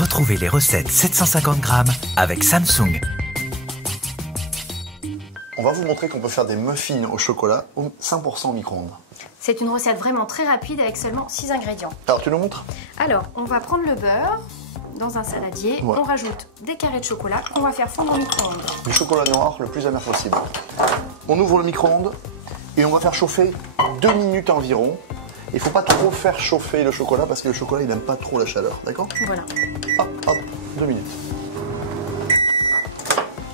Retrouvez les recettes 750 grammes avec Samsung. On va vous montrer qu'on peut faire des muffins au chocolat 100% au micro-ondes. C'est une recette vraiment très rapide avec seulement 6 ingrédients. Alors tu nous montres? Alors, on va prendre le beurre dans un saladier, Ouais. on rajoute des carrés de chocolat qu'on va faire fondre au micro-ondes. Du chocolat noir le plus amer possible. On ouvre le micro-ondes et on va faire chauffer 2 minutes environ. Il ne faut pas trop faire chauffer le chocolat parce que le chocolat il n'aime pas trop la chaleur, d'accord? Voilà. Hop, hop, 2 minutes.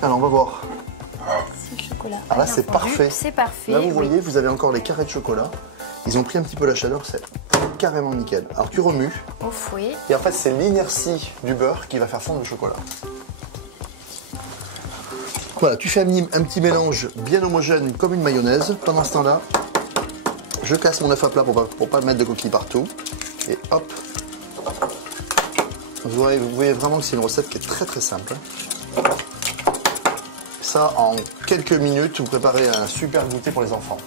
Alors on va voir. C'est le chocolat. Ah là bien c'est fondu. parfait. C'est parfait. Là vous oui. voyez, vous avez encore les carrés de chocolat. Ils ont pris un petit peu la chaleur, c'est carrément nickel. Alors tu remues Au fouet. et en fait c'est l'inertie du beurre qui va faire fondre le chocolat. Voilà, tu fais un petit mélange bien homogène comme une mayonnaise. Pendant ce temps-là, je casse mon œuf à plat pour pas mettre de coquilles partout. Et hop. Vous voyez vraiment que c'est une recette qui est très très simple. Ça, en quelques minutes, vous préparez un super goûter pour les enfants.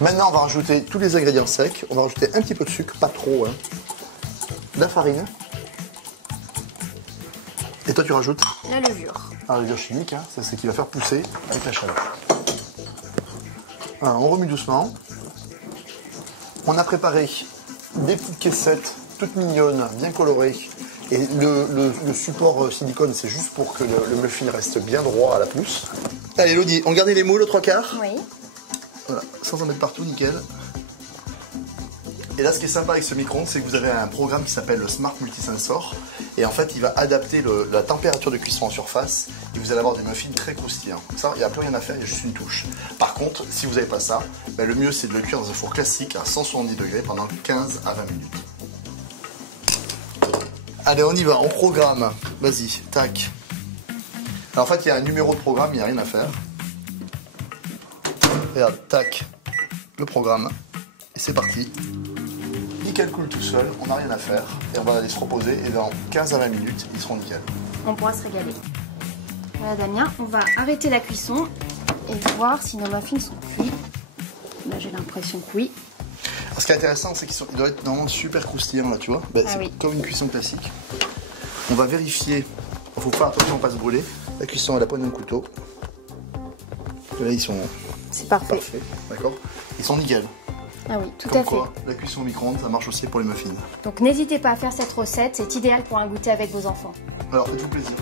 Maintenant, on va rajouter tous les ingrédients secs. On va rajouter un petit peu de sucre, pas trop. De la farine. Et toi, tu rajoutes La levure. la levure chimique, c'est ce qui va faire pousser avec la chaleur. Voilà, on remue doucement. On a préparé des petites caissettes toutes mignonnes, bien colorées. Et le support silicone, c'est juste pour que le muffin reste bien droit à la pousse. Allez, Elodie, on garde les moules aux 3/4. Oui. Voilà, sans en mettre partout, nickel. Et là, ce qui est sympa avec ce micro-ondes, c'est que vous avez un programme qui s'appelle le Smart Multisensor. Et en fait, il va adapter la température de cuisson en surface. Et vous allez avoir des muffins très croustillants. Ça, il n'y a plus rien à faire, il y a juste une touche. Par contre, si vous n'avez pas ça, ben, le mieux, c'est de le cuire dans un four classique à 170 degrés pendant 15 à 20 minutes. Allez, on y va, on programme. Vas-y, tac. Alors, en fait, il y a un numéro de programme, il n'y a rien à faire. Regarde, tac, le programme. Et c'est parti. Il calcule tout seul, on n'a rien à faire. Et on va aller se reposer. Et dans 15 à 20 minutes, ils seront nickel. On pourra se régaler. Voilà Damien, on va arrêter la cuisson et voir si nos muffins sont cuits. Là j'ai l'impression que oui. Alors, ce qui est intéressant, c'est qu'ils doivent être normalement super croustillants là, tu vois. Ben, c'est oui. comme une cuisson classique. On va vérifier. Il faut faire attention à ne pas se brûler. La cuisson à la pointe d'un couteau. Là, ils sont C'est parfait. parfaits. D'accord? Ils sont nickel. Ah oui, tout Comme à fait. quoi, la cuisson au micro-ondes, ça marche aussi pour les muffins. Donc n'hésitez pas à faire cette recette, c'est idéal pour un goûter avec vos enfants. Alors, faites-vous plaisir.